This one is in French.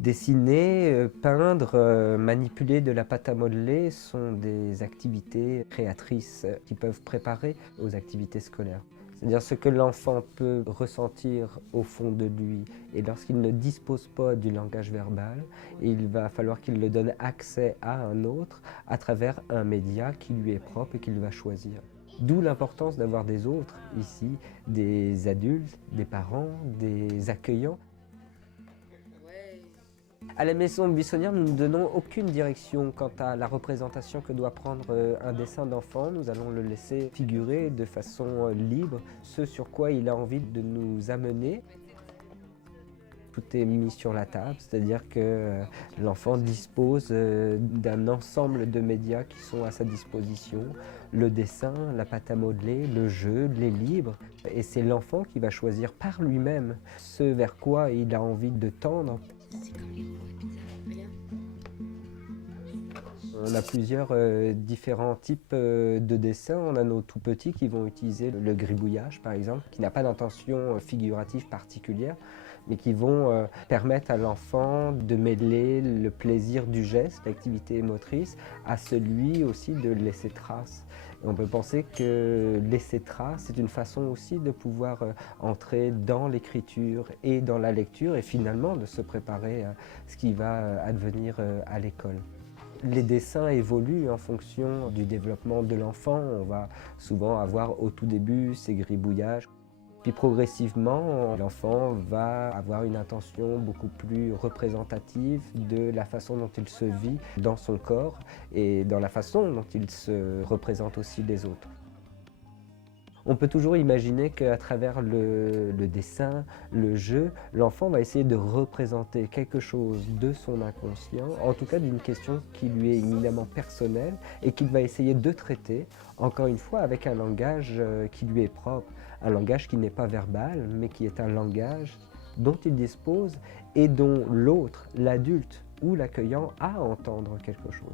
Dessiner, peindre, manipuler de la pâte à modeler sont des activités créatrices qui peuvent préparer aux activités scolaires. C'est-à-dire ce que l'enfant peut ressentir au fond de lui et lorsqu'il ne dispose pas du langage verbal, il va falloir qu'il le donne accès à un autre à travers un média qui lui est propre et qu'il va choisir. D'où l'importance d'avoir des autres ici, des adultes, des parents, des accueillants. À la Maison Buissonnière, nous ne donnons aucune direction quant à la représentation que doit prendre un dessin d'enfant. Nous allons le laisser figurer de façon libre, ce sur quoi il a envie de nous amener. Tout est mis sur la table, c'est-à-dire que l'enfant dispose d'un ensemble de médias qui sont à sa disposition. Le dessin, la pâte à modeler, le jeu, les livres. Et c'est l'enfant qui va choisir par lui-même ce vers quoi il a envie de tendre. On a plusieurs différents types de dessins. On a nos tout petits qui vont utiliser le gribouillage par exemple, qui n'a pas d'intention figurative particulière, mais qui vont permettre à l'enfant de mêler le plaisir du geste, l'activité motrice, à celui aussi de laisser trace. Et on peut penser que laisser trace, c'est une façon aussi de pouvoir entrer dans l'écriture et dans la lecture et finalement de se préparer à ce qui va advenir à l'école. Les dessins évoluent en fonction du développement de l'enfant. On va souvent avoir au tout début ces gribouillages. Puis progressivement, l'enfant va avoir une intention beaucoup plus représentative de la façon dont il se vit dans son corps et dans la façon dont il se représente aussi les autres. On peut toujours imaginer qu'à travers le dessin, le jeu, l'enfant va essayer de représenter quelque chose de son inconscient, en tout cas d'une question qui lui est éminemment personnelle et qu'il va essayer de traiter, encore une fois, avec un langage qui lui est propre, un langage qui n'est pas verbal, mais qui est un langage dont il dispose et dont l'autre, l'adulte ou l'accueillant, a à entendre quelque chose.